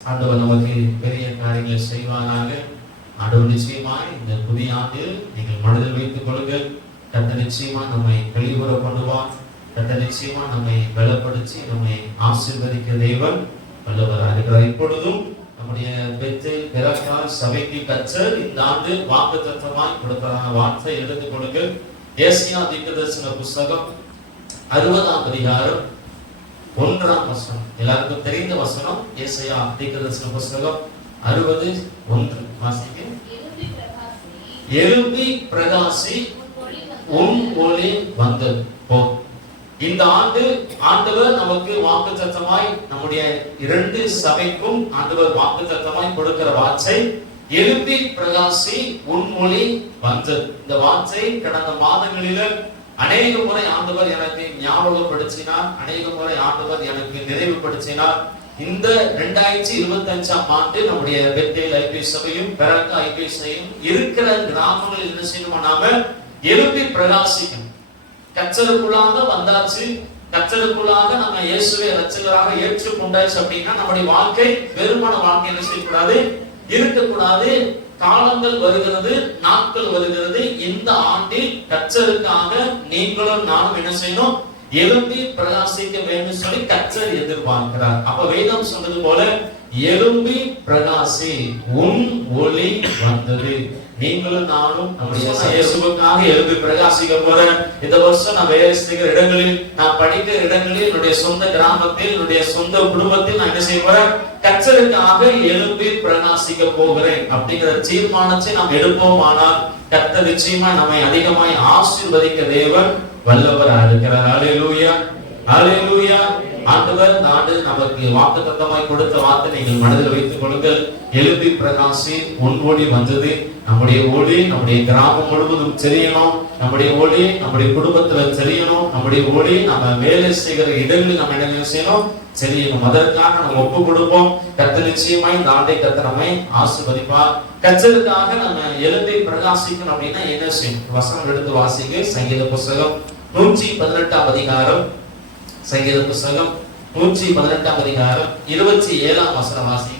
ஆண்டவர் நமக்கு பெரிய காரியங்களை செய்வாராக. ஆண்டவர் நிச்சயமாய் இந்த புதிய ஆண்டில் நீங்கள் மனதில் வைத்துக் கொள்ளுங்கள். கர்த்தர் நிச்சயமா நம்மை வெளிவர பண்ணுவார். கர்த்தர் நிச்சயமா நம்மை பலப்படுத்தி நம்மை ஆசீர்வதிக்கிற தேவன் வல்லவராக இருக்கிறார். இப்பொழுதும் நம்முடைய பெத்தேல் பெராக்கால் சபைக்கு கர்த்தர் இந்த ஆண்டு வாக்குத்தத்தமாய் கொடுத்த வார்த்தை எடுத்துக் கொள்ளுங்கள். ஏசாயா தீர்க்கதரிசன புத்தகம் 60ஆம் அதிகாரம் 1ஆம் வசனம். எல்லாருக்கும் தெரிந்த வசனம். ஏசாயா தீர்க்கதரிசன புத்தகம் 60:1 வாசிங்க. எழும்பி பிரகாசி, உன் ஒளி வந்தது போ. இந்த ஆண்டு ஆண்டவர் நமக்கு வாக்குத்தத்தமாய் நம்முடைய 2 சபைக்கும் ஆண்டவர் வாக்குத்தத்தமாய் கொடுக்கிற வார்த்தை எழும்பி பிரகாசி, உன் ஒளி வந்தது. இந்த வார்த்தை கடந்த மாதங்களில அநேக முறை ஆண்டவர் எனக்கு ஞாபகப்படுத்தினார், அநேக முறை ஆண்டவர் எனக்கு நினைவுபடுத்தினார். இந்த 2025ஆம் ஆண்டு நம்முடைய பெத்தேல் ஐபிஐ சபையும் பெராக்கா ஐபிஐ சபையும் இருக்கிற கிராமங்களில் என்ன செய்யணும், நாம எழுப்பி பிரகாசிக்கணும். கர்த்தருக்குள்ளாக வந்தாச்சு, கர்த்தருக்குள்ளாக நம்ம இயேசுவை இரட்சகராக ஏற்றுக்கொண்டாச்சு அப்படின்னா நம்முடைய வாழ்க்கை வெறுமான வாழ்க்கை என்ன செய்யக்கூடாது, இருக்கக்கூடாது. காலங்கள் வருகிறது, நாட்கள் வருகிறது. இந்த ஆண்டில் கர்த்தருக்காக நீங்களும் நானும் என்ன செய்யணும், எழும்பி பிரகாசிக்க வேண்டும் சொல்லி கர்த்தர் எதிர்பார்க்கிறார். அப்ப வேதம் சொன்னது போல எழும்பி பிரகாசி, உன் ஒளி வந்தது. நீங்களும் நானும் நம்முடைய இயேசுவுக்காக எழும்பி பிரகாசிக்க போறேன். இந்த வருஷம் நான் வேலை செய்கிற இடங்களில், நான் படிக்கிற இடங்களில், என்னுடைய சொந்த கிராமத்தில், என்னுடைய சொந்த குடும்பத்தில் நான் என்ன செய்ய போறேன், கர்த்தருக்காக எழும்பி பிரகாசிக்க போகிறேன் அப்படிங்கிற தீர்மானத்தை நாம் எடுப்போம். ஆனால் கர்த்தர் நிச்சயமா நம்மை அதிகமாய் ஆசீர்வதிக்க தேவன் வல்லவராக இருக்கிறார். ஹல்லேலூயா, ஹல்லேலூயா. ஆண்டவர் நாடு நமக்கு வாக்குத்தத்தமாய் கொடுத்த வார்த்தை நீங்கள் மனதில் வைத்துக் கொள்ளுங்கள். எழும்பி பிரகாசி, உன் ஒளி வந்தது. நம்முடைய ஒளி நம்முடைய கிராமம் முழுவதும் தெரியணும். நம்முடைய ஒளி நம்முடைய குடும்பத்துல தெரியணும். நம்முடைய ஒளி நம்ம வேலை செய்கிற இடங்களில் நம்ம என்ன செய்யணும், தெரியணும். அதற்காக நம்ம ஒப்பு கொடுப்போம். கர்த்தர் நிச்சயமாய் இந்த ஆண்டை கர்த்தர் நம்மை ஆசீர்வதிப்பார். கர்த்தருக்காக நம்ம எழும்பி பிரகாசிக்கணும் அப்படின்னா என்ன செய்யணும்? வசனம் எடுத்து வாசிங்க. சங்கீத புத்தகம் 118ஆம் அதிகாரம், சங்கீத புத்தகம் 118ஆம் அதிகாரம் 27ஆம் வசனம் வாசிங்க.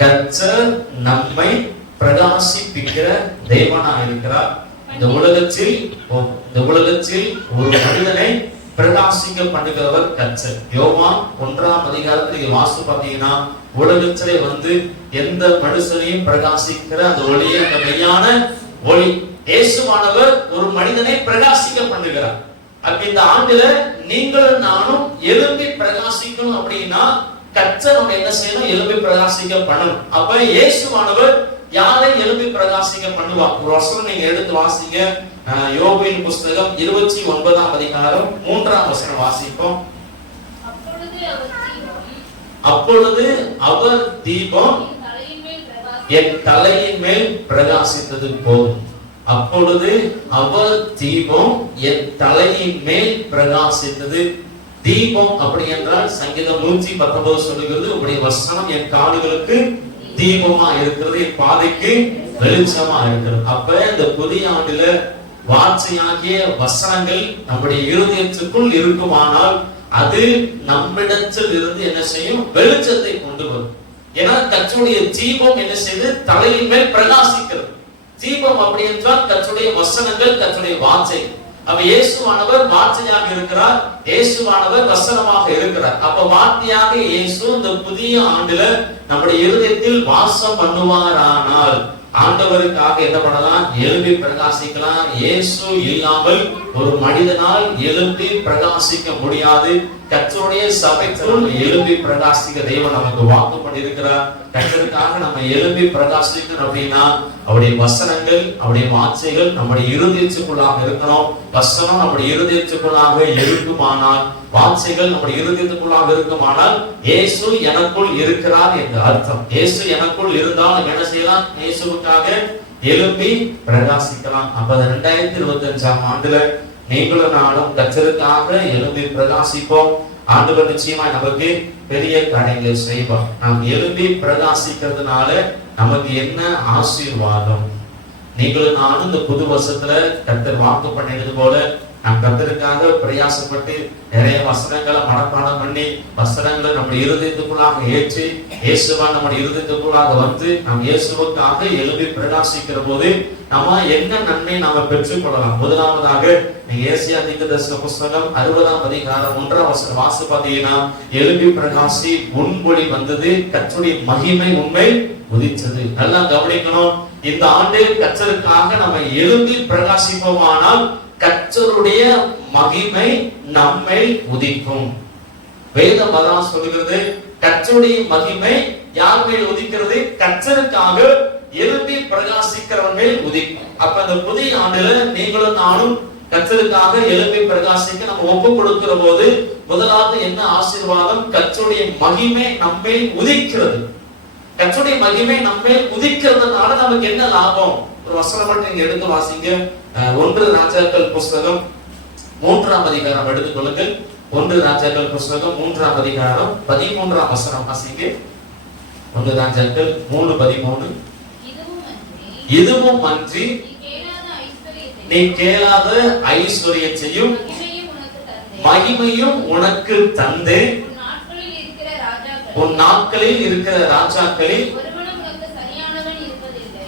கர்த்தர் நம்மை பிரகாசிப்பிக்கிற தேவனா இருக்கிறார். இந்த உலகத்தில் ஒரு மனிதனை பிரகாசிக்க பண்ணுகிறவர் கர்த்தர். யோவான் 1ஆம் அதிகாரத்தில் வாசி பார்த்தீங்கன்னா, உலகத்திலே எந்த மனுஷனையும் பிரகாசிக்கிற அந்த ஒளியை, அந்த மெய்யான ஒளி இயேசுவானவர் ஒரு மனிதனை பிரகாசிக்க பண்ணுகிறார். அப்ப இந்த ஆண்டுல நீங்களும் நானும் எழும்பி பிரகாசிக்கணும் அப்படின்னா கர்த்தர் நம்ம என்ன செய்யணும், எழும்பி பிரகாசிக்க பண்ணணும். அப்ப இயேசுவானவர் யாரை எழும்பி பிரகாசிக்க பண்ணுவார்? ஒரு வசனம் நீங்க எடுத்து வாசிங்க. யோபுவின் புத்தகம் 29ஆம் அதிகாரம் 3ஆம் வசனம் வாசிப்போம். அப்பொழுது அவர் தீபம் என் தலையின் மேல் பிரகாசித்தது போதும். அப்பொழுது அவர் தீபம் என் தலையின் மேல் பிரகாசித்தது. தீபம் அப்படி என்றால் சங்கீதம் 119 சொல்லுகிறது, உங்களுடைய வசனம் என் கால்களுக்கு தீபமா இருக்கிறது, என் பாதைக்கு வெளிச்சமா இருக்கிறது. அப்ப இந்த புதிய ஆண்டுல வார்த்தையாகிய வசனங்கள் நம்முடைய இருதயத்துக்குள் இருக்குமானால் அது நம்மிடத்தில் இருந்து என்ன செய்யும், வெளிச்சத்தை கொண்டு வரும். ஏன்னா கர்த்தருடைய தீபம் என்ன செய்து தலையின் மேல் பிரகாசிக்கிறது. தீபம் அப்படி என்றால் கர்த்தருடைய வசனங்கள், கர்த்தருடைய வார்த்தை. அப்ப இயேசுவானவர் வார்த்தையாக இருக்கிறார், இயேசுவானவர் வசனமாக இருக்கிறார். அப்ப வார்த்தையாக இயேசு இந்த புதிய ஆண்டுல நம்முடைய இருதயத்தில் வாசம் பண்ணுவாரானால் ஆண்டவருக்காக என்ன பண்ணலாம், எழும்பி பிரகாசிக்கலாம். இயேசு இல்லாமல் ஒரு மனிதனால் எழும்பி பிரகாசிக்க முடியாது. கர்த்தருடைய சபைக்குள் எழும்பி பிரகாசிக்க தேவன் நமக்கு வாக்கு பண்ணியிருக்கிறார். கர்த்தருக்காக நம்ம எழும்பி பிரகாசிக்கணும் அப்படின்னா அவருடைய வசனங்கள், அவருடைய வார்த்தைகள் நம்முடைய இருதயத்துக்குள்ளாக இருக்கணும். வசனம் நம்முடைய இருதயத்துக்குள்ளாக இருக்குமானால், வார்த்தைகள் நம்முடைய இருதயத்துக்குள்ளாக இருக்குமானால் இயேசு எனக்குள் இருக்கிறார் என்று அர்த்தம். இயேசு எனக்குள் இருந்தால் என்ன செய்யலாம், இயேசுவுக்காக எழும்பி பிரகாசிக்கலாம். அப்ப 2025ஆம் ஆண்டுல நீங்களும் நானும் கர்த்தருக்காக எழும்பி பிரகாசிப்போம். ஆண்டவர் நிச்சயமா நமக்கு பெரிய காரியங்களை செய்வார். நாம் எழும்பி பிரகாசிக்கிறதுனால நமக்கு என்ன ஆசீர்வாதம்? நீங்களும் நானும் இந்த புது வருஷத்துல கர்த்தர் வாக்கு பண்ணினது போல நாம் கர்த்தருக்காக பிரயாசப்பட்டு நிறைய வசனங்களை மனப்பாடம் பண்ணி வசனங்களை நம்முடைய இருதயத்துக்குள்ளாக ஏற்றி இயேசுவா நம்முடைய இருதயத்துக்குள்ளாக வந்து நாம் இயேசுவுக்காக எழுப்பி பிரகாசிக்கிற போது நம்ம என்ன நன்மை நாம பெற்றுக் கொள்ளலாம். முதலாவதாக நீங்க ஏசியா தீர்க்கதரிசன புஸ்தகம் 60ஆம் அதிகாரம் 1ஆம் வசனம் வாசி பார்த்தீங்கன்னா, எழுப்பி பிரகாசி முன்பொழி வந்தது, கர்த்தருடைய மகிமை உண்மை உதித்தது. நல்லா கவனிக்கணும். இந்த ஆண்டு கர்த்தருக்காக நம்ம எழுப்பி பிரகாசிப்போமானால் கர்த்தருடைய மகிமை நம்மை உதிக்கும். வேதம் அதான் சொல்கிறது, கர்த்தருடைய மகிமை யார் மேல் உதிக்கிறது? கர்த்தருக்காக எழுப்பி பிரகாசிக்கிறவன் மேல் உதிக்கும். அப்ப அந்த புதிய ஆண்டுல நீங்களும் நானும் கர்த்தருக்காக எழுப்பி பிரகாசிக்க நம்ம ஒப்பு கொடுக்கிற போது முதலாவது என்ன ஆசீர்வாதம்? கர்த்தருடைய மகிமை நம்மை உதிக்கிறது. கர்த்தருடைய மகிமை நம்மை உதிக்கிறதுனால நமக்கு என்ன லாபம்? ஒரு வசனம் மட்டும் நீங்க எடுத்து வாசிங்க. 1 ராஜாக்கள் புஸ்தகம் 3ஆம் அதிகாரம் எடுத்துக் கொள்ளுங்கள். 1 ராஜாக்கள் புஸ்தகம் 3ஆம் அதிகாரம் 13ஆம் வசனம் வாசிங்க. 1 ராஜாக்கள் 3:13. இதுவும் அன்றி நீ கேளாத ஐஸ்வரியத்தையும் மகிமையும் உனக்கு தந்து உன் நாட்களில் இருக்கிற ராஜாக்களில்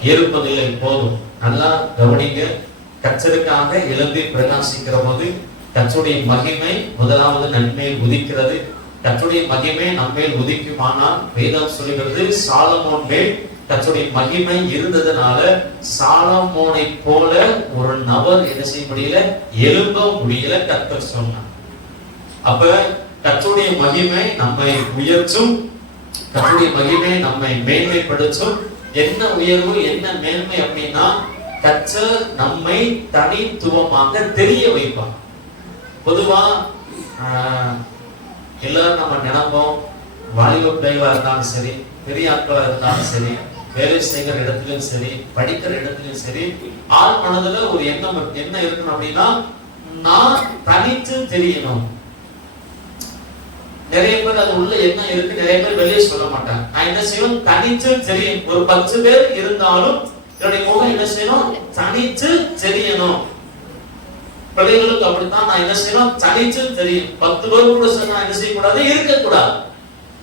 இருப்பதில்லை. போதும். நல்லா கவனிங்க. கர்த்தருக்காக எழும்பி பிரகாசிக்கிற போது கர்த்தருடைய மகிமை முதலாவது நன்மையில் உதிக்கிறது. கர்த்தருடைய மகிமை நம்மேல் உதிக்குமானால் வேதம் சொல்கிறது, சாலமோன் மேல் கர்த்தருடைய மகிமை இருந்ததுனால சாலமோனை போல ஒரு நபர் என்ன செய்ய முடியல? எழும்ப முடியல. கர்த்தர் சொன்னார். அப்ப கர்த்தருடைய மகிமை நம்மை உயர்த்தும், கர்த்தருடைய மகிமை நம்மை மேன்மைப்படுத்தும். என்ன உயர்வு என்ன மேன்மை அப்படின்னா, கர்த்தர் நம்மை தனித்துவமாக தெரிய வைப்பார். பொதுவா எல்லாரும் நம்ம நினைப்போம், வாலிப பிள்ளைகளா இருந்தாலும் சரி, பெரிய ஆட்களா இருந்தாலும் சரி, வேலை செய்கிற இடத்திலும் சரி, படிக்கிற இடத்திலும் சரி, ஆள் மனதுல ஒரு எண்ணம் என்ன இருக்கணும் அப்படின்னா, நான் தனித்து தெரியணும். நிறைய பேர் அது உள்ள என்ன இருக்கு, நிறைய பேர் வெளியே சொல்ல மாட்டாங்க. நான் என்ன செய்யணும்? தனித்து தெரியும். ஒரு 10 பேர் இருந்தாலும் என்னுடைய முகம் என்ன செய்யணும்? தனித்து தெரியணும். பிள்ளைகளுக்கு அப்படித்தான். நான் என்ன செய்யணும்? தனித்து தெரியும். 10 பேர் கூட சொன்னா என்ன செய்யக்கூடாது? இருக்கக்கூடாது.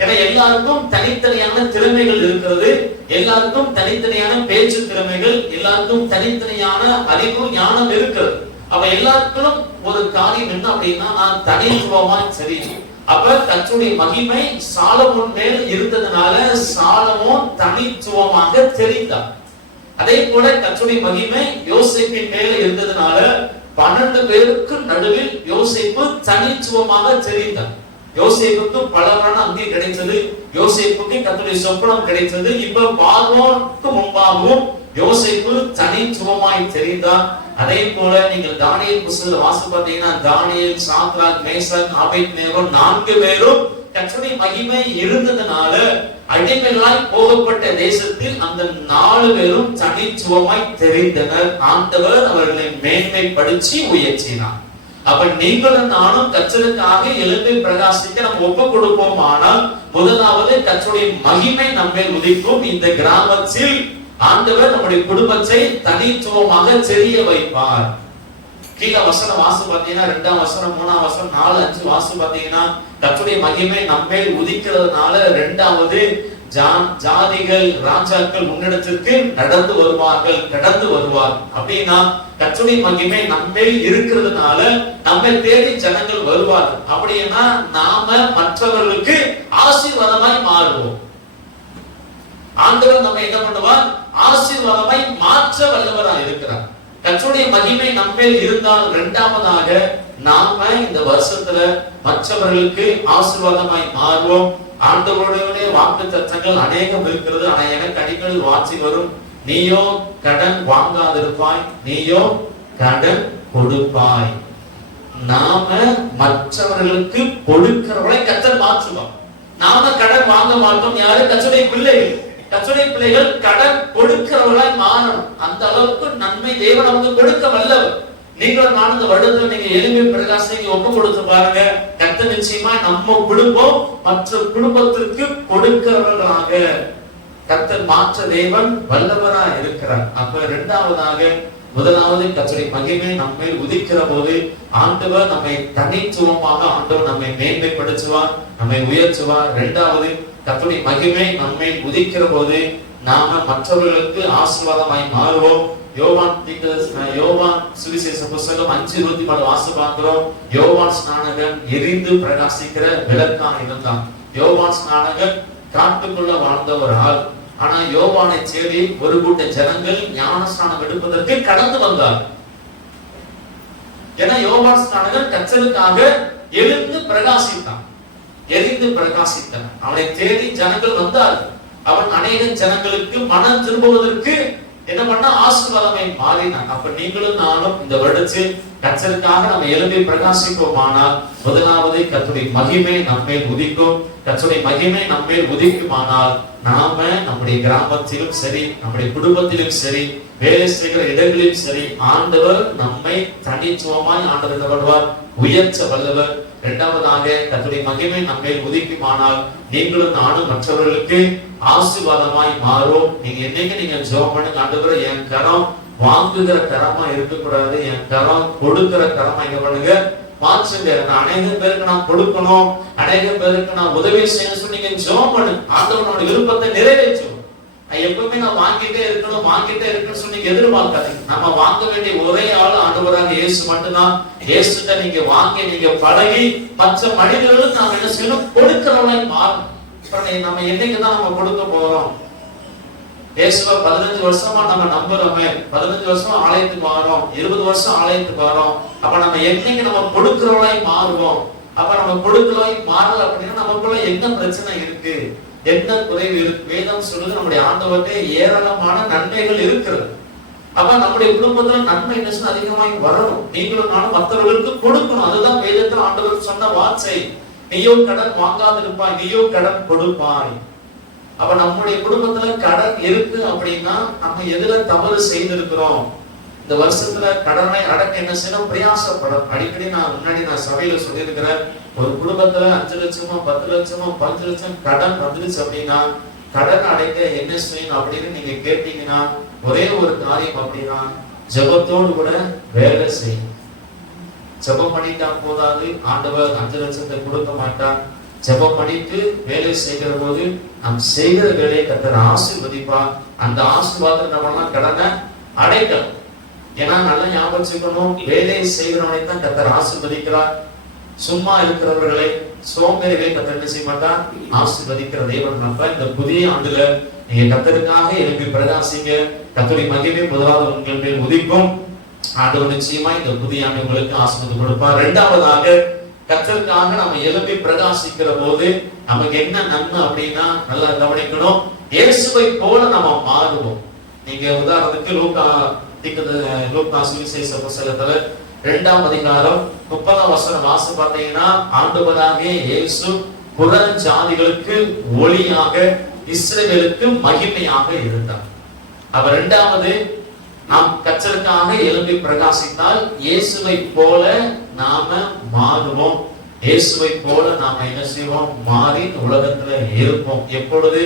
ஏன்னா எல்லாருக்கும் தனித்தனியான திறமைகள் இருக்கிறது. எல்லாருக்கும் தனித்தனியான பேச்சு திறமைகள், எல்லாருக்கும் தனித்தனியான அறிவு ஞானம் இருக்கிறது. அப்ப எல்லாருக்கும் ஒரு காரியம் என்ன அப்படின்னா, நான் தனித்துவமா தெரியும். அப்ப கர்த்தருடைய மகிமை சாலமோன் மேல் இருந்ததுனால சாலமோன் தனித்துவமாக தெரிந்தார். அதே போல கர்த்தருடைய மகிமை யோசேப்பின் மேல இருந்ததுனால 12 பேருக்கு நடுவில் யோசேப்பு தனித்துவமாக தெரிந்தார். யோசேப்புக்கு பலரான அங்கே கிடைத்தது. யோசேப்புக்கு கர்த்தருடைய சொப்பனம் கிடைத்தது. இப்ப பார்வோனுக்கு முன்பாகவும் யோசேப்பு தனித்துவமாய் தெரிந்தார். அதே போல நீங்கள் தானியேல் புத்தகத்துல வாசி பார்த்தீங்கன்னா, தானியேல், சாத்ராக், மேஷாக், ஆபேத்நேகோ 4 பேரும் கர்த்தருடைய மகிமை இருந்ததனால அடிமைகளாய் போகப்பட்ட தேசத்தில் அந்த 4 பேரும் தனித்துவமாய் தெரிந்தனர். ஆண்டவர் அவர்களை மேன்மைப்படுத்தி உயர்த்தினார். அப்ப நீங்களும் நானும் கர்த்தருக்காக எழும்பி பிரகாசிக்க நம்ம ஒப்பு கொடுப்போம். ஆனால் முதலாவது கர்த்தருடைய மகிமை நம்மை உதிக்கும். இந்த கிராமத்தில் ஆண்டவர் நம்முடைய குடும்பத்தை தனித்துவமாக தெரிய வைப்பார். கீழே வசனம் வாசி பார்த்தீங்கன்னா 2ஆம் வசனம், 3ஆம் வசனம், 4, 5 வாசி பார்த்தீங்கன்னா கர்த்தருடைய மகிமை நம்மை உதிக்கிறதுனால 2வது ஜாதிகள் ராஜாக்கள் உன்னிடத்திற்கு நடந்து வருவார்கள், கடந்து வருவார்கள். அப்படின்னா கர்த்தருடைய மகிமை நம்மை இருக்கிறதுனால நம்மை தேடி ஜனங்கள் வருவார்கள். அப்படின்னா நாம மற்றவர்களுக்கு ஆசீர்வாதமாய் மாறுவோம். ஆண்டவர் நம்ம என்ன பண்ணுவார்? ஆசீர்வாதமாய் மாற்ற வல்லவராய் இருக்கிறார். கர்த்தருடைய மகிமை நம்மேல் இருந்தால் 2வதாக நாம இந்த வருஷத்துல மற்றவர்களுக்கு ஆசீர்வாதமாய் மாறுவோம். ஆண்டவருடைய வாக்குத்தத்தங்கள் அநேகம் இருக்கிறது. ஆனா எனக்கு அடிக்கடி வாட்சி வரும், நீயோ கடன் வாங்காதிருப்பாய், நீயோ கடன் கொடுப்பாய். நாம மற்றவர்களுக்கு கொடுக்கிறவரை கர்த்தர் மாற்றுவார். நாம கடன் வாங்க மாட்டோம். யாரு? கர்த்தருடைய பிள்ளைகள். கர்த்தருடைய பிள்ளைகள் கடன் கொடுக்கிறவர்களாய் மாறணும். அந்த அளவுக்கு நன்மை தேவன் அவங்க கொடுக்க வல்லவர். நீங்களும் நான் இந்த வருடத்துல நீங்க எளிமை பிரகாசிக்க ஒப்பு கொடுத்து பாருங்க. கர்த்தர் நிச்சயமா நம்ம குடும்பம் மற்ற குடும்பத்திற்கு கொடுக்கிறவர்களாக கர்த்தர் மாற்ற தேவன் வல்லவரா இருக்கிறார். அப்ப 2வதாக முதலாவது கர்த்தருடைய மகிமை நம்மை உதிக்கிற போது ஆண்டவர் நம்மை தனித்துவமாக ஆண்டவர் நம்மை மேன்மைப்படுத்துவார், நம்மை உயர்த்துவார். இரண்டாவது கர்த்தருடைய மகிமை நம்மை உதிக்கிற போது நாம மற்றவர்களுக்கு ஆசீர்வாதமாய் மாறுவோம். யோவான் சுவிசேஷ புத்தகம் 5:24 வாசி பார்க்கிறோம். யோவான் ஸ்நானகன் எரிந்து பிரகாசிக்கிற விளக்காக இருந்தான். யோவான் ஸ்நானகன் காட்டுக்குள்ள வாழ்ந்த ஒரு ஆள். ஆனா யோவானை தேடி ஒரு கூட்ட ஜனங்கள் ஞானஸ்நானம் எடுப்பதற்கு கடந்து வந்தார். ஏன்னா யோவான் ஸ்நானகன் கர்த்தருக்காக எழுந்து பிரகாசித்தான், எரிந்து பிரகாசித்தான். அவனை தேடி ஜனங்கள் வந்தார்கள். அவன் அநேக ஜனங்களுக்கு மனம் திரும்புவதற்கு என்ன பண்ண ஆசீர்வாதமை மாறினான். அப்ப நீங்களும் நானும் இந்த வருடத்தில் கர்த்தருக்காக நம்ம எழும்பி பிரகாசிப்போமானால் முதலாவது கர்த்தருடைய மகிமை நம்மேல் உதிக்கும். கர்த்தருடைய மகிமை நம்மேல் உதிக்குமானால் நாம நம்முடைய கிராமத்திலும் சரி, நம்முடைய குடும்பத்திலும் சரி, வேலை செய்கிற இடங்களிலும் சரி, ஆண்டவர் நம்மை தனித்துவமாய் ஆண்டவர் உயர்த்த வல்லவர். இரண்டாவதாக கர்த்தருடைய மகிமை நம்மேல் உதிக்குமானால் நீங்களும் நானும் மற்றவர்களுக்கு ஆசீர்வாதமாய் மாறும். நீங்க என்னைக்கு நீங்க ஜெபம் பண்ணுங்க, ஆண்டவரே என் கரம் வாங்குகிற கரமா இருக்கக்கூடாது, என் கரம் கொடுக்கிற கரமா என்ன பண்ணுங்க மாற்றுங்க. அநேக பேருக்கு நான் கொடுக்கணும், அநேக பேருக்கு நான் உதவி செய்யணும் சொல்லி நீங்க ஜெபம் பண்ணுங்க. ஆண்டவரோட விருப்பத்தை நிறைவேற்றும். எப்பவுமே நான் வாங்கிட்டே இருக்கணும்னு சொல்லி நீங்க எதிர்பார்க்காதீங்க. நம்ம வாங்க வேண்டிய ஒரே ஆள் ஆண்டவராக இயேசு மட்டும்தான். இயேசுட்ட நீங்க வாங்கி நீங்க பழகி மற்ற மனிதர்களுக்கு நாம் என்ன செய்யணும், கொடுக்கிறவங்களை மாறணும். நம்ம என்னைக்குதான் நம்ம கொடுக்க போறோம்? இயேசுவை 15 வருஷமா நம்ம நம்புறோமே, 15 வருஷமா ஆலயத்துக்கு வரோம், 20 வருஷம் ஆலயத்துக்கு வரோம். அப்ப நம்ம என்னைக்கு நம்ம கொடுக்கிறவங்களை மாறுவோம்? அப்ப நம்ம கொடுக்கிறவங்களை மாறல அப்படின்னா நமக்குள்ள என்ன பிரச்சனை இருக்கு, என்ன குறைவு இருக்கு? வேதம் சொல்லுது நம்முடைய ஆண்டவர்கிட்ட ஏராளமான நன்மைகள் இருக்கிறது. அப்ப நம்முடைய குடும்பத்துல நன்மை என்ன அதிகமாய் வரணும். நீங்களும் நானும் மற்றவர்களுக்கு கொடுக்கணும். அதுதான் வேதத்தில் ஆண்டவர் சொன்ன வார்த்தை. நீயோ கடன் வாங்காதிருப்பாய், நீயோ கடன் கொடுப்பாய். அப்ப நம்முடைய குடும்பத்துல கடன் இருக்கு அப்படின்னா நம்ம எதுல தவறு செய்திருக்கிறோம்? இந்த வருஷத்துல கடனை அடக்க என்ன செய்யணும், பிரயாசப்படும். அடிக்கடி முன்னாடி நான் சபையில சொல்லியிருக்கிறேன், ஒரு குடும்பத்துல 5 லட்சமோ 10 லட்சமோ 5 லட்சம் கடன் வந்துருச்சு அப்படின்னா கடன் அடைக்க என்ன செய்யணும் அப்படின்னு நீங்க கேட்டீங்கன்னா ஒரே ஒரு காரியம் அப்படின்னா ஜெபத்தோடு கூட வேலை செய்யும். ஜெபம் பண்ணிட்டா போதாது, ஆண்டவர் 5 லட்சத்தை கொடுக்க மாட்டான். ஜெபம் பண்ணிட்டு வேலை செய்கிற போது நாம் செய்கிற வேலையை கர்த்தர் ஆசீர்வதிப்பார். அந்த ஆசீர்வாதத்தை நம்ம கடனை அடைக்கணும். ஏன்னா நல்லா ஞாபகம் வச்சுக்கணும், வேலையை செய்கிறவனை தான் கர்த்தர் ஆசீர்வதிக்கிறார். சும்மா இருக்கிறவர்களை, சோம்பேறிகளை கர்த்தர் என்ன செய்ய மாட்டார், ஆசீர்வதிக்கிற தேவன். நம்ம இந்த புதிய ஆண்டுல நீங்க கர்த்தருக்காக எழுப்பி பிரகாசிங்க. கர்த்தருடைய மகிமை முதலாவது உங்கள் மேல் உதிக்கும். ஆண்டவர் நிச்சயமா இந்த புதிய ஆண்டு உங்களுக்கு ஆசீர்வாதம் கொடுப்பார். இரண்டாவதாக கர்த்தருக்காக நம்ம எழுப்பி பிரகாசிக்கிற போது நமக்கு என்ன நன்மை அப்படின்னா நல்லா கவனிக்கணும், இயேசுவை போல நம்ம மாறுவோம். நீங்க உதாரணத்துக்கு லூக்கா சுவிசேஷ புத்தகத்துல 2ஆம் அதிகாரம் 30ஆம் வசனம் வாசி பார்த்தீங்கன்னா ஆண்டவராகிய இயேசு புறஜாதிகளுக்கு ஒளியாக, இஸ்ரவேலுக்கு மகிமையாக இருந்தார். அப்ப இரண்டாவது நாம் கர்த்தருக்காக எழும்பி பிரகாசித்தால் இயேசுவை போல நாம மாறுவோம். இயேசுவை போல நாம என்ன செய்வோம், மாறி உலகத்துல இருப்போம். எப்பொழுது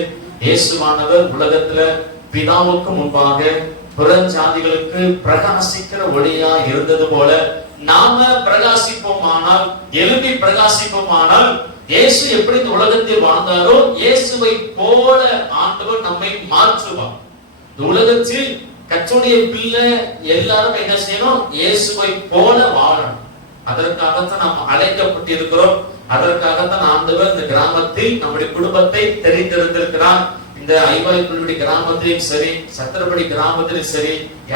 இயேசுவானவர் உலகத்துல பிதாவுக்கு முன்பாக புறஜாதிகளுக்கு பிரகாசிக்கிற ஒளியா இருந்தது போல நாம பிரகாசிப்போமானால், எழும்பி பிரகாசிப்போமானால் இயேசு எப்படி இந்த உலகத்தில் வாழ்ந்தாரோ இயேசுவை போல ஆண்டவர் நம்மை மாற்றுவார். இந்த உலகத்தில் கர்த்தருடைய பிள்ளை எல்லாரும் என்ன செய்யணும், இயேசுவை போல வாழணும். அதற்காகத்தான் நாம் அழைக்கப்பட்டிருக்கிறோம். அதற்காகத்தான் ஆண்டவர் இந்த கிராமத்தில் நம்முடைய குடும்பத்தை தெரிந்திருந்திருக்கிறார். இந்த ஐவாய்க்குள்ளுடைய கிராமத்திலும் சரி, சத்திரப்படி கிராமத்திலும் சரி,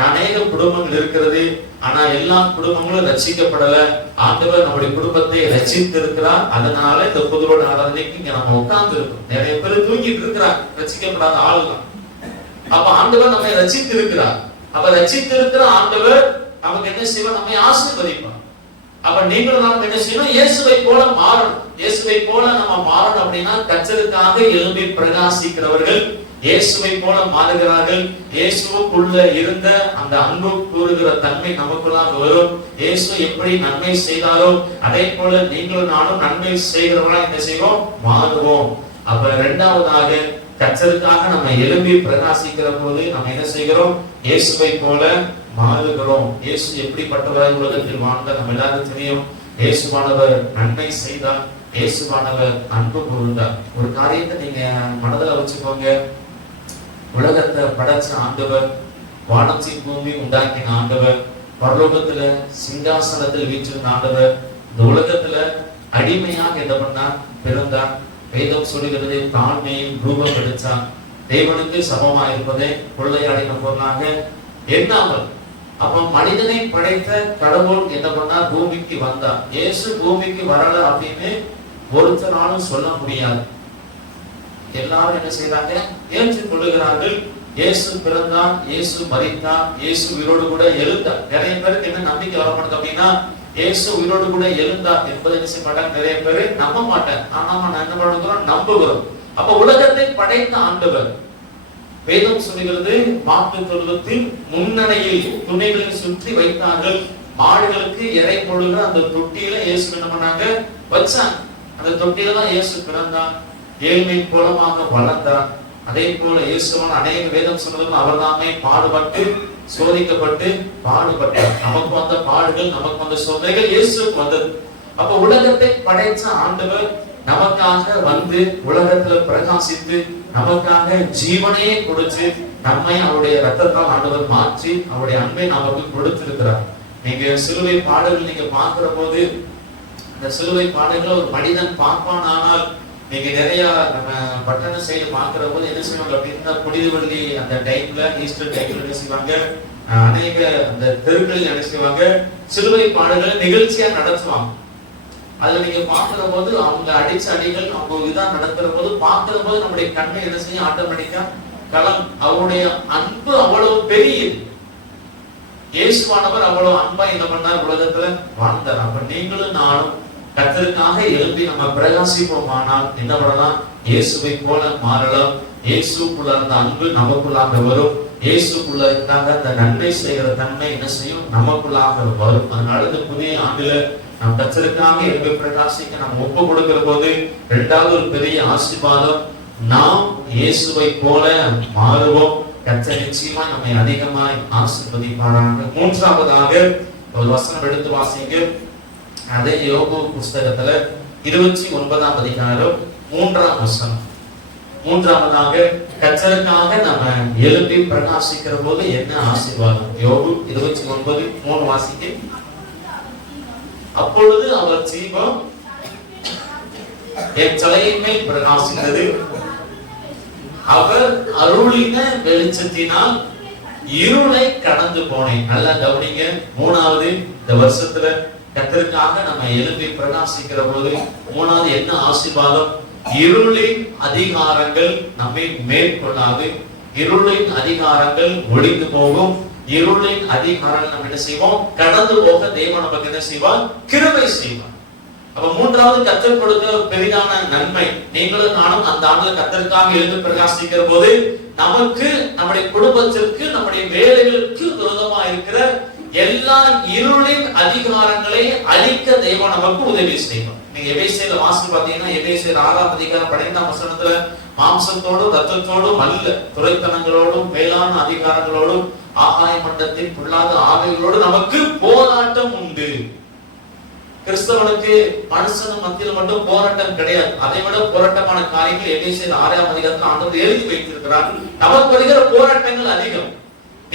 அநேக குடும்பங்கள் இருக்கிறது. ஆனா எல்லா குடும்பங்களும் ரட்சிக்கப்படல. ஆண்டவர் நம்முடைய குடும்பத்தை ரட்சித்து இருக்கிறார். அதனால இந்த புதுரோட ஆராதனைக்கு இங்க நம்ம உட்கார்ந்து இருக்கோம். நிறைய பேர் தூங்கிட்டு இருக்கிறார், ரட்சிக்கப்படாத ஆளுதான். அப்ப ஆண்டவர் நம்மை ரட்சித்து இருக்கிறார். அப்ப ரட்சித்து இருக்கிற ஆண்டவர் நமக்கு என்ன செய்வார், நம்மை ஆசீர்வதிப்பார். அப்ப நீங்களும் நாம என்ன செய்யணும், இயேசுவை போல மாறணும். இயேசுவை போல நம்ம மாறணும் அப்படின்னா கர்த்தருக்காக எழும்பி பிரகாசிக்கிறவர்கள் இயேசுவை போல மாறுகிறார்கள். இயேசுவுக்குள்ள இருந்த அந்த அன்பு கூறுகிற தன்மை நமக்குள்ளாக வரும். இயேசு எப்படி நன்மை செய்தாரோ அதே போல நீங்களும் நானும் நன்மை செய்கிறவர்களா என்ன செய்வோம், மாறுவோம். அப்ப இரண்டாவதாக கர்த்தருக்காக நம்ம எழும்பி பிரகாசிக்கிற போது நம்ம என்ன செய்கிறோம்? இயேசுவை போல மாறுகிறோம். இயேசு எப்படிப்பட்டவராய் உலகத்தில் வாழ்ந்தார் நம்ம எல்லாரும் தெரியும். இயேசுவானவர் நன்மை செய்தார், இயேசுவானவர் அன்பு கூர்ந்தார். ஒரு காரியத்தை நீங்க மனதில் வச்சுக்கோங்க. உலகத்தை படைச்ச ஆண்டவர், வானத்தை பூமி உண்டாக்கின ஆண்டவர், பரலோகத்துல சிங்காசனத்தில் வீற்றிருந்த ஆண்டவர், இந்த உலகத்துல அடிமையாக என்ன பண்ணார்? பிறந்தார். வேதம் சொல்லுகிறது தாழ்மையும் ரூபம் எடுத்தார். தேவனுக்கு சமமா இருப்பதை கொள்ளையாடின பொருளாக எண்ணாமல். அப்ப மனிதனை படைத்த கடவுள் என்ன பண்ணார்? பூமிக்கு வந்தார். இயேசு பூமிக்கு வரல அப்படின்னு ஒருத்தராலும் சொல்ல முடியாது. எல்லாரும் என்ன செய்யறாங்க? ஏற்றுக் கொள்ளுகிறார்கள். இயேசு பிறந்தார், இயேசு மரித்தார், இயேசு உயிரோடு கூட எழுந்தார். நிறைய பேருக்கு என்ன நம்பிக்கை வர மாட்டேங்குது அப்படின்னா, இயேசு உயிரோடு கூட எழுந்தார் என்பதை என்ன செய்ய மாட்டாங்க? நிறைய பேரு நம்ப மாட்டாங்க. ஆனா நான் என்ன பண்ணுகிறோம்? நம்புகிறோம். அப்ப உலகத்தை படைத்த ஆண்டவர், வேதம் சொல்லுகிறது, மாட்டு தொழுவத்தில் முன்னணியில் துணைகளை சுற்றி வைத்தார்கள். மாடுகளுக்கு இறை பொழுது அந்த தொட்டியில இயேசு என்ன பண்ணாங்க? வச்சாங்க. அந்த தொட்டியில தான் இயேசு பிறந்தார், ஏழ்மை கோலமாக வளர்ந்தார். அதே போல இயேசுவான அநேக வேதம் சொன்னதும் அவர் தாமே பாடுபட்டு சோதிக்கப்பட்டு பாடுபட்டார். நமக்கு வந்த பாடுகள், நமக்கு வந்த சோதனைகள் இயேசுக்கு வந்தது. அப்ப உலகத்தை படைத்த ஆண்டவர் நமக்காக வந்து உலகத்துல பிரகாசித்து நமக்காக ஜீவனையே கொடுத்து நம்மை அவருடைய ரத்தத்தால் ஆண்டவர் மாற்றி அவருடைய அன்பை நமக்கு கொடுத்திருக்கிறார். நீங்க சிலுவை பாடுகள் நீங்க பார்க்கிற போது, அந்த சிலுவை பாடுகளை ஒரு மனிதன் பார்ப்பான். ஆனால் நீங்க நிறைய நம்ம பட்டண சைடு பார்க்கிற போது என்ன செய்வாங்க அப்படின்னா, புனிதவெள்ளி அந்த டைம்ல, ஈஸ்டர் டைம்ல என்ன செய்வாங்க? அநேக அந்த தெருக்களில் என்ன செய்வாங்க? சிலுவை பாடுகளை நிகழ்ச்சியா நடத்துவாங்க. அதுல நீங்க பார்க்கிற போது அவங்க அடிச்ச அடிகள் அவங்க இதான் நடக்கிற போது பார்க்கிற போது நம்முடைய கண்ணை என்ன செய்யும்? ஆட்டோமேட்டிக்கா களம். அவருடைய அன்பு அவ்வளவு பெரியது. இயேசுவானவர் அவ்வளவு அன்பா என்ன பண்ணார்? உலகத்துல வாழ்ந்தார். அப்ப நீங்களும் நானும் கர்த்தருக்காக எழும்பி நம்ம பிரகாசிப்போமானால் என்ன பண்ணலாம்? இயேசுவை போல மாறலாம். இயேசுக்குள்ள அந்த அன்பு நமக்குள்ளாக வரும். இயேசுக்குள்ள இருந்தாங்க அந்த நன்மை செய்கிற தன்மை என்ன செய்யும்? நமக்குள்ளாக வரும். அதனால இந்த புதிய ஆண்டுல நம் கர்த்தருக்காக எழும்பி பிரகாசிக்க நம்ம ஒப்பு கொடுக்கிற போது இரண்டாவது ஒரு பெரிய ஆசீர்வாதம், நாம் இயேசுவை போல மாறுவோம். கர்த்தர் நிச்சயமா நம்மை அதிகமாய் ஆசீர்வதிப்பாராக. மூன்றாவதாக ஒரு வசனம் எடுத்து வாசிங்க. அதே யோபு புஸ்தகத்துல 29ஆம் அதிகாரம் 3ஆம் வசனம். மூன்றாவதாக கர்த்தருக்காக நம்ம எழும்பி பிரகாசிக்கிற போது என்ன ஆசீர்வாதம்? யோபு 29:3 வாசிக்க. அப்பொழுது அவர் ஜீவம் என் தலையின் மேல் பிரகாசித்தது, அவர் அருளின வெளிச்சத்தினால் இருளை கடந்து போனேன். நல்லா கவனிங்க. மூணாவது, இந்த வருஷத்துல கர்த்தருக்காக நம்ம எழும்பி பிரகாசிக்கிற போது மூணாவது என்ன ஆசீர்வாதம்? இருளின் அதிகாரங்கள் நம்மை மேற்கொள்ளாது. இருளின் அதிகாரங்கள் ஒழிந்து போகும். இருளின் அதிகாரங்கள் நம்ம என்ன செய்வோம்? கடந்து போக தேவன் நமக்கு என்ன செய்வார்? கிருபை செய்வார். அப்ப மூன்றாவது கர்த்தர் கொடுத்த பெரிதான நன்மை, நீங்களும் நானும் அந்த ஆண்டுல கர்த்தருக்காக எழுந்து பிரகாசிக்கிற போது நமக்கு, நம்முடைய குடும்பத்திற்கு, நம்முடைய வேலைகளுக்கு விரோதமா இருக்கிற எல்லா இருளின் அதிகாரங்களை அழிக்க தேவன் நமக்கு உதவி செய்வார். நீங்க எபேசியர்ல வாசி பாத்தீங்கன்னா, எபேசியர் 6ஆம் அதிகாரம் 12ஆம் வசனத்துல மாம்சத்தோடும் ரத்தத்தோடும் அல்ல, துரைத்தனங்களோடும் மேலான அதிகாரங்களோடும் ஆகாய மண்டலத்தின் பொல்லாத ஆவிகளோடு நமக்கு போராட்டம் உண்டு. கிறிஸ்தவனுக்கு மனுஷன் மத்தியில மட்டும் போராட்டம் கிடையாது. அதை விட போராட்டமான காரியங்கள் எபேசியர் 6ஆம் அதிகாரத்தில் ஆண்டவர் எழுதி வைத்திருக்கிறார். நமக்கு வருகிற போராட்டங்கள் அதிகம்.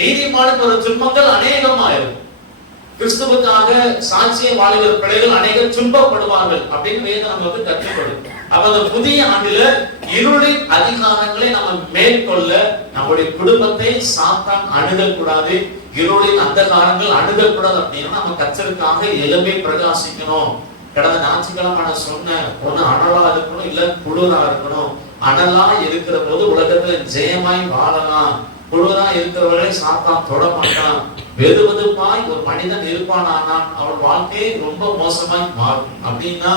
நீதிமானுக்கு ஒரு துன்பங்கள் அநேகமாயிரும். கிறிஸ்துவுக்காக சாட்சியம் வாழுகிற பிள்ளைகள் அநேகம் துன்பப்படுவார்கள் அப்படின்னு வேதம் நமக்கு கற்றுக்கொடும். அப்ப அந்த புதிய ஆண்டுல இருளின் அதிகாரங்களை நம்ம மேற்கொள்ள நம்முடைய குடும்பத்தை சாத்தான் அணுகக்கூடாது. இருளின் அந்தகாரங்கள் அணுகக்கூடாது அப்படின்னா நம்ம கர்த்தருக்காக எழும்பி பிரகாசிக்கணும். கடந்த ஞாயிற்றுக்கிழமை நான் சொன்னேன், ஒண்ணு அனலா இருக்கணும், இல்ல குளிரா இருக்கணும். அனலா இருக்கிற போது உலகத்துல ஜெயமாய் வாழலாம். குளிரா இருக்கிறவர்களை சாத்தான் தொட மாட்டான். வெது வெதுப்பாய் ஒரு மனிதன் இருப்பானானால் அவன் வாழ்க்கையை ரொம்ப மோசமாய் மாறும். அப்படின்னா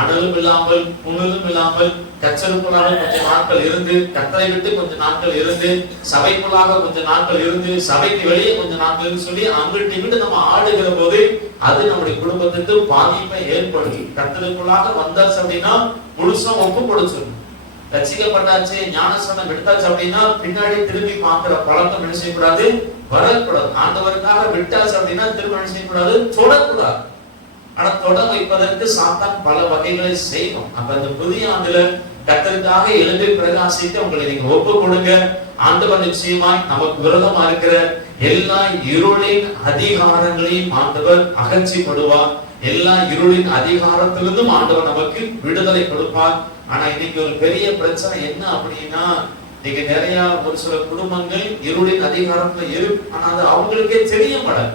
அனலும் இல்லாமல் புனலும் இல்லாமல் கச்சலுக்குள்ளாக கொஞ்ச நாட்கள் இருந்து, கத்தரை விட்டு கொஞ்ச நாட்கள் இருந்து, சபைக்குள்ளாக கொஞ்ச நாட்கள் இருந்து, சபைக்கு வெளியே கொஞ்ச நாட்கள் சொல்லி அங்கிட்டு விட்டு நம்ம ஆடுகிற போது அது நம்முடைய குடும்பத்துக்கு பாதிப்பை ஏற்படுத்தி, கத்தலுக்குள்ளாக வந்தாச்சு அப்படின்னா முழுசா ஒப்பு கொடுச்சிடும். ரட்சிக்கப்பட்டாச்சு, ஞானஸ்நானம் எடுத்தாச்சு அப்படின்னா பின்னாடி திரும்பி பார்க்கிற பழக்கம் என்ன செய்யக்கூடாது, வரக்கூடாது. ஆண்டவருக்காக விட்டாச்சு அப்படின்னா திரும்ப என்ன செய்யக்கூடாது, தொடக்கூடாது. ஆனா தொட வைப்பதற்கு சாத்தான் பல வகைகளை செய்யும். அப்ப இந்த புதிய ஆண்டுல கர்த்தருக்காக எழுந்து பிரகாசித்து உங்களை நீங்க ஒப்பு கொடுங்க. ஆண்டவர் நிச்சயமாய் நமக்கு விரோதமா இருக்கிற எல்லா இருளின் அதிகாரங்களையும் ஆண்டவர் அகற்றி விடுவார். எல்லா இருளின் அதிகாரத்திலிருந்தும் ஆண்டவர் நமக்கு விடுதலை கொடுப்பார். ஆனா இன்னைக்கு ஒரு பெரிய பிரச்சனை என்ன அப்படின்னா, இன்னைக்கு நிறைய ஒரு சில குடும்பங்கள் இருளின் அதிகாரத்துல இருக்கு, ஆனா அது அவங்களுக்கே தெரிய மாட்டாங்க.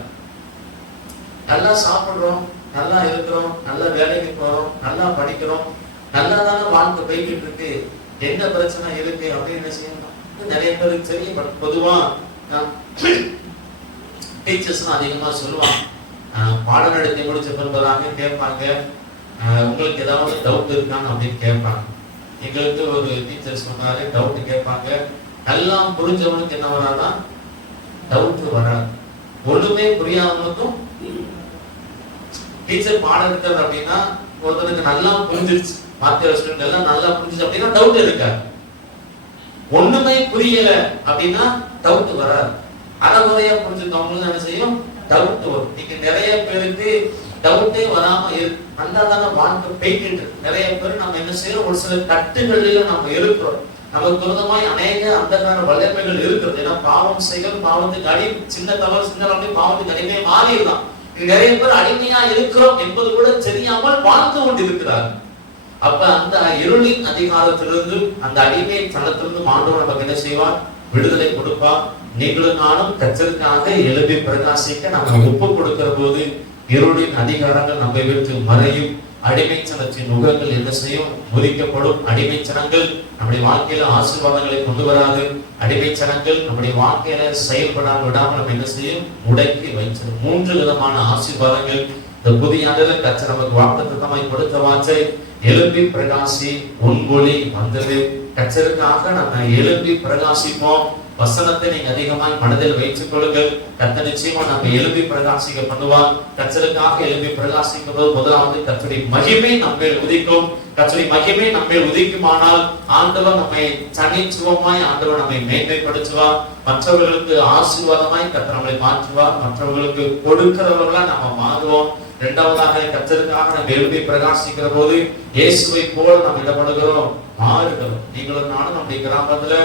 நல்லா சாப்பிடுறோம், நல்லா இருக்கிறோம், நல்ல வேலைக்கு போறோம், நல்லா படிக்கிறோம், நல்லா தானே வாழ்க்கை போய்கிட்டு இருக்கு, என்ன பிரச்சனை இருக்கு அப்படின்னு என்ன செய்யணும் நிறைய பேருக்கு தெரியும். பொதுவா டீச்சர்ஸ் அதிகமா சொல்லுவாங்க, பாடம் நடத்தி முடிச்ச பின்பதாக கேட்பாங்க, உங்களுக்கு ஏதாவது டவுட் இருக்கான்னு அப்படின்னு கேட்பாங்க. எங்களுக்கு ஒரு டீச்சர் சொன்னாரு, டவுட் கேட்பாங்க, எல்லாம் புரிஞ்சவனுக்கு என்ன வராதான் டவுட் வராது, ஒண்ணுமே புரியாதவனுக்கும். டீச்சர் பாடம் எடுக்கிறது அப்படின்னா ஒருத்தனுக்கு நல்லா புரிஞ்சிருச்சு, வாத்தியார் ஸ்டூடெண்ட் எல்லாம் நல்லா புரிஞ்சிச்சு அப்படின்னா டவுட் இருக்காது. ஒண்ணுமே புரியல அப்படின்னா டவுட் வராது. அறகுறையா புரிஞ்சுக்கவங்களும் என்ன செய்யும், டவுட் வரும். நீங்க நிறைய பேருக்கு டவுட்டே வராம நல்லா தானே வாழ்க்கை போய்கிட்டு. நிறைய பேர் நம்ம என்ன செய்யறோம், ஒரு சில தட்டுகளிலும் நம்ம இருக்கிறோம். நமக்கு விரோதமாய் அநேக அந்தகார வல்லமைகள் இருக்கிறது. ஏன்னா பாவம் செய்கள் பாவத்துக்கு அடி, சின்ன தவறு சின்ன பாவத்துக்கு அடிமையை மாறிடலாம். நிறைய பேர் அடிமையா இருக்கிறோம் என்பது கூட தெரியாமல் வாழ்ந்து கொண்டு இருக்கிறார். அப்ப அந்த இருளின் அதிகாரத்திலிருந்து, அந்த அடிமை தனத்திலிருந்து ஆண்டவர் நமக்கு என்ன செய்வார், விடுதலை கொடுப்பார். நீங்களும் நானும் கர்த்தருக்காக எழுப்பி பிரகாசிக்க நம்ம ஒப்பு கொடுக்கிற போது இருளின் அதிகாரங்கள் நம்மை விட்டு மறையும். அடிமைச்சனத்தின் முகங்கள் என்ன செய்யும், முறிக்கப்படும். அடிமைச்சனங்கள் நம்முடைய வாழ்க்கையில ஆசீர்வாதங்களை கொண்டு வராது. அடிமைச்சனங்கள் நம்முடைய வாழ்க்கையில செயல்படாமல் விடாமல் நம்ம என்ன செய்யும், முடக்கி வைச்சிடும். 3 விதமான ஆசீர்வாதங்கள் இந்த புதிய ஆண்டுல கர்த்தர் நமக்கு வாக்குத்தத்தமாய் கொடுத்த வார்த்தை, எழும்பி பிரகாசி, உன் ஒளி வந்தது. கர்த்தருக்காக நம்ம எழும்பி பிரகாசிப்போம். வசனத்தை நீங்க அதிகமாய் மனதில் வைத்துக் கொள்ளுங்கள். கர்த்தர் நிச்சயமா நம்ம எழும்பி பிரகாசிக்க பண்ணுவார். கர்த்தருக்காக எழும்பி பிரகாசிக்கும் போது முதலாவது கர்த்தருடைய மகிமை நம்மேல் உதிக்கும். கர்த்தருடைய மகிமை நம்மேல் உதிக்குமானால் ஆண்டவர் நம்மை தனித்துவமாய் ஆண்டவர் நம்மை மேன்மைப்படுத்துவார். மற்றவர்களுக்கு ஆசீர்வாதமாய் கர்த்தர் நம்மை மாற்றுவார். மற்றவர்களுக்கு கொடுக்கிறவர்களா நம்ம மாறுவோம். இரண்டாவதாக கர்த்தருக்காக நம்ம எழுப்பி பிரகாசிக்கிற போது இயேசுவை போல நாம் இடப்படுகிறோம், மாறுகிறோம். நீங்களும் நானும் நம்முடைய கிராமத்துல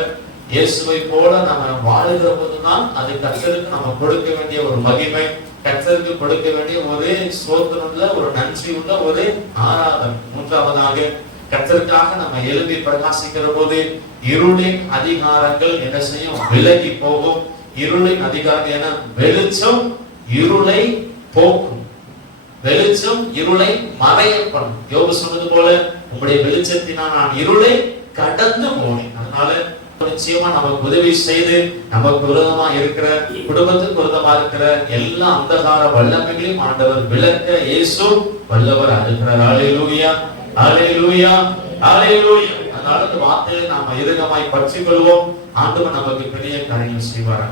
இயேசுவை போல நம்ம வாழுகிற போதுதான் அது கர்த்தருக்கு நம்ம கொடுக்க வேண்டிய ஒரு மகிமை, கர்த்தருக்கு கொடுக்க வேண்டிய ஒரு ஸ்தோத்திரமுள்ள, ஒரு நன்றி உள்ள ஒரு ஆராதனை. மூன்றாவதாக கர்த்தருக்காக நம்ம எழுப்பி பிரகாசிக்கிற போது இருளின் அதிகாரங்கள் என்ன செய்யும், விலகி போகும். இருளின் அதிகாரம் என வெளிச்சம் இருளை போக்கும், வெளிச்சம் இருளை மறைய பண்ணும். யோபு சொன்னது போல உங்களுடைய வெளிச்சத்தினால் நான் இருளை கடந்து போனேன். அதனால நிச்சயமா நமக்கு உதவி செய்து நமக்கு விரோதமா இருக்கிற, குடும்பத்துக்கு விரோதமா இருக்கிற எல்லா அந்தகார வல்லமைகளையும் ஆண்டவர் விலக்க இயேசு வல்லவர் இருக்கிறார். அல்லேலூயா, அல்லேலூயா, அல்லேலூயா. அதனால இந்த வார்த்தையை நாம இறுகமாய் பற்றிக் கொள்வோம். ஆண்டவர் நமக்கு பெரிய காரியம் செய்வார்.